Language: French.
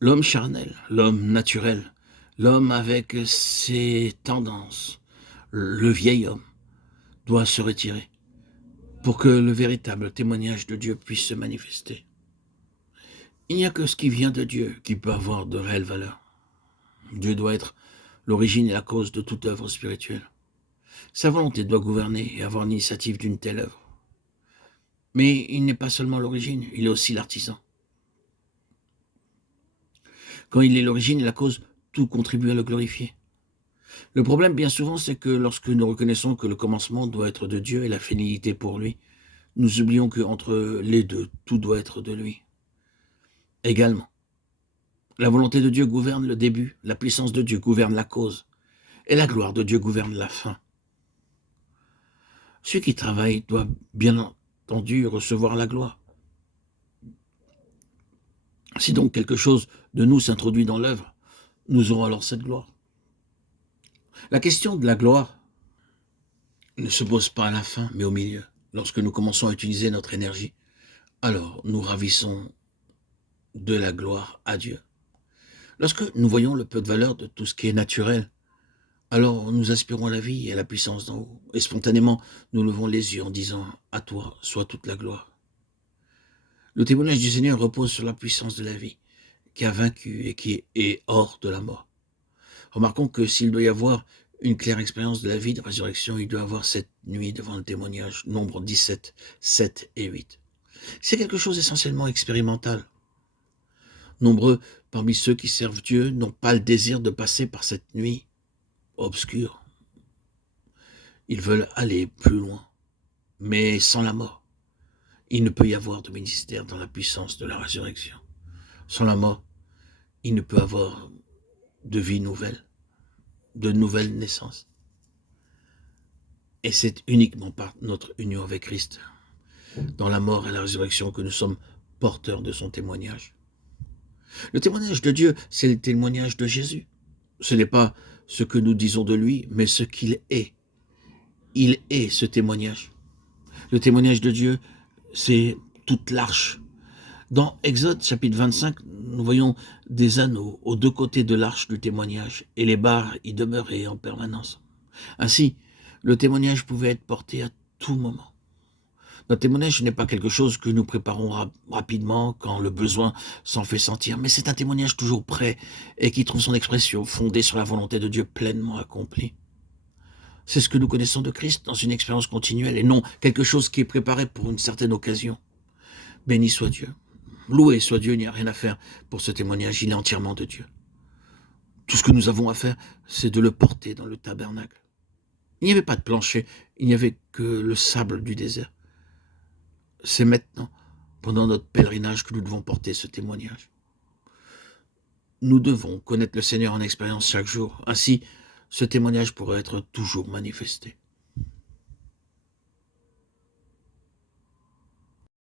L'homme charnel, l'homme naturel, l'homme avec ses tendances, le vieil homme doit se retirer pour que le véritable témoignage de Dieu puisse se manifester. Il n'y a que ce qui vient de Dieu qui peut avoir de réelle valeur. Dieu doit être l'origine et la cause de toute œuvre spirituelle. Sa volonté doit gouverner et avoir l'initiative d'une telle œuvre. Mais il n'est pas seulement l'origine, il est aussi l'artisan. Quand il est l'origine et la cause, tout contribue à le glorifier. Le problème, bien souvent, c'est que lorsque nous reconnaissons que le commencement doit être de Dieu et la finalité pour lui, nous oublions qu'entre les deux, tout doit être de lui. Également, la volonté de Dieu gouverne le début, la puissance de Dieu gouverne la cause, et la gloire de Dieu gouverne la fin. Celui qui travaille doit bien entendu recevoir la gloire. Si donc quelque chose de nous s'introduit dans l'œuvre, nous aurons alors cette gloire. La question de la gloire ne se pose pas à la fin, mais au milieu. Lorsque nous commençons à utiliser notre énergie, alors nous ravissons de la gloire à Dieu. Lorsque nous voyons le peu de valeur de tout ce qui est naturel, alors nous aspirons à la vie et à la puissance d'en haut. Et spontanément, nous levons les yeux en disant « À toi soit toute la gloire ». Le témoignage du Seigneur repose sur la puissance de la vie, qui a vaincu et qui est hors de la mort. Remarquons que s'il doit y avoir une claire expérience de la vie de résurrection, il doit y avoir cette nuit devant le témoignage, Nombre 17, 7 et 8. C'est quelque chose d'essentiellement expérimental. Nombreux parmi ceux qui servent Dieu n'ont pas le désir de passer par cette nuit obscure. Ils veulent aller plus loin, mais sans la mort. Il ne peut y avoir de ministère dans la puissance de la résurrection. Sans la mort, il ne peut avoir de vie nouvelle, de nouvelles naissances. Et c'est uniquement par notre union avec Christ, dans la mort et la résurrection, que nous sommes porteurs de son témoignage. Le témoignage de Dieu, c'est le témoignage de Jésus. Ce n'est pas ce que nous disons de lui, mais ce qu'il est. Il est ce témoignage. Le témoignage de Dieu, c'est toute l'arche. Dans Exode chapitre 25, nous voyons des anneaux aux deux côtés de l'arche du témoignage, et les barres y demeuraient en permanence. Ainsi, le témoignage pouvait être porté à tout moment. Notre témoignage n'est pas quelque chose que nous préparons rapidement quand le besoin s'en fait sentir, mais c'est un témoignage toujours prêt et qui trouve son expression fondée sur la volonté de Dieu pleinement accomplie. C'est ce que nous connaissons de Christ dans une expérience continuelle et non quelque chose qui est préparé pour une certaine occasion. Béni soit Dieu. Loué soit Dieu, il n'y a rien à faire pour ce témoignage, il est entièrement de Dieu. Tout ce que nous avons à faire, c'est de le porter dans le tabernacle. Il n'y avait pas de plancher, il n'y avait que le sable du désert. C'est maintenant, pendant notre pèlerinage, que nous devons porter ce témoignage. Nous devons connaître le Seigneur en expérience chaque jour. Ainsi, ce témoignage pourra être toujours manifesté.